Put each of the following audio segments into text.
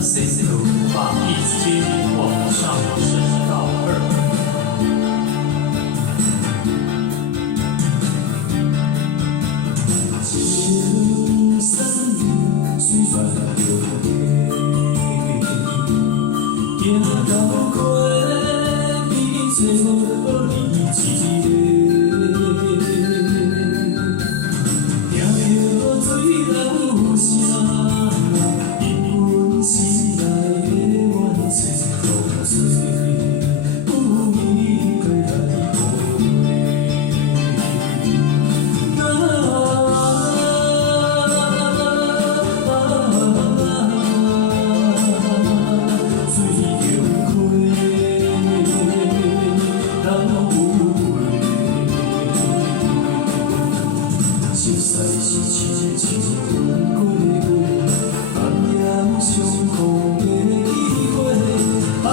深度把意境往上升到2。情深流水翻流过，行到过比找无你一个，听着水流有声，因阮心内的怨嗟苦水，有伊该来抚熟悉是亲像云过月，暗夜相逢的机会。阮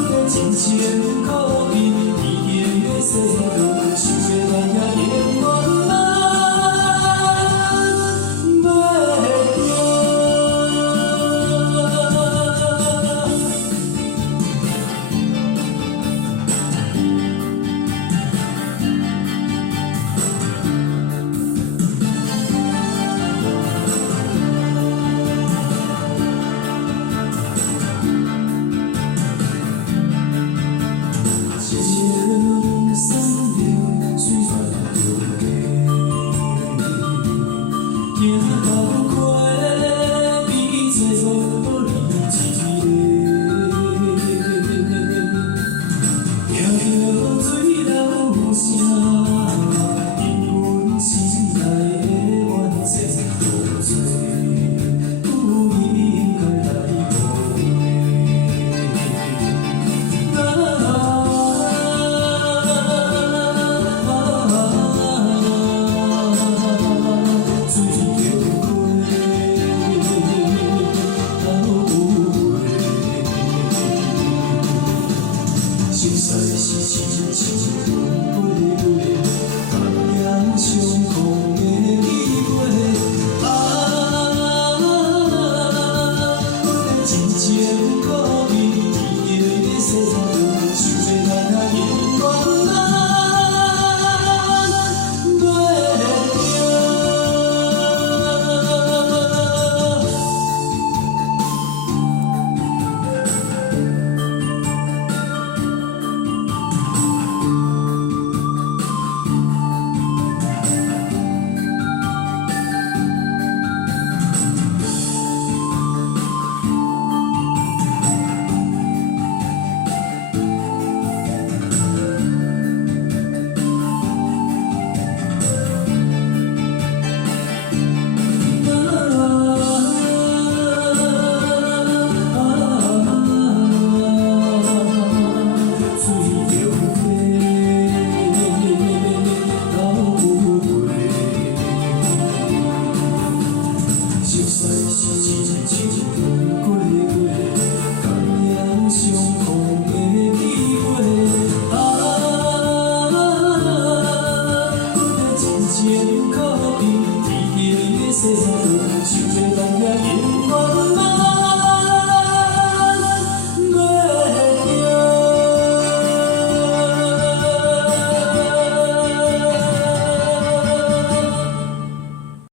的真情可比甜的细路，想要咱也永远袂情深流水翻流过，行到过比找无你一个，听着水流有声，因阮心内的怨嗟苦水，有伊该来抚熟悉是亲像云过月，暗夜相逢的机会。阮的真情可比甜的细路，想要咱也永远熟悉是亲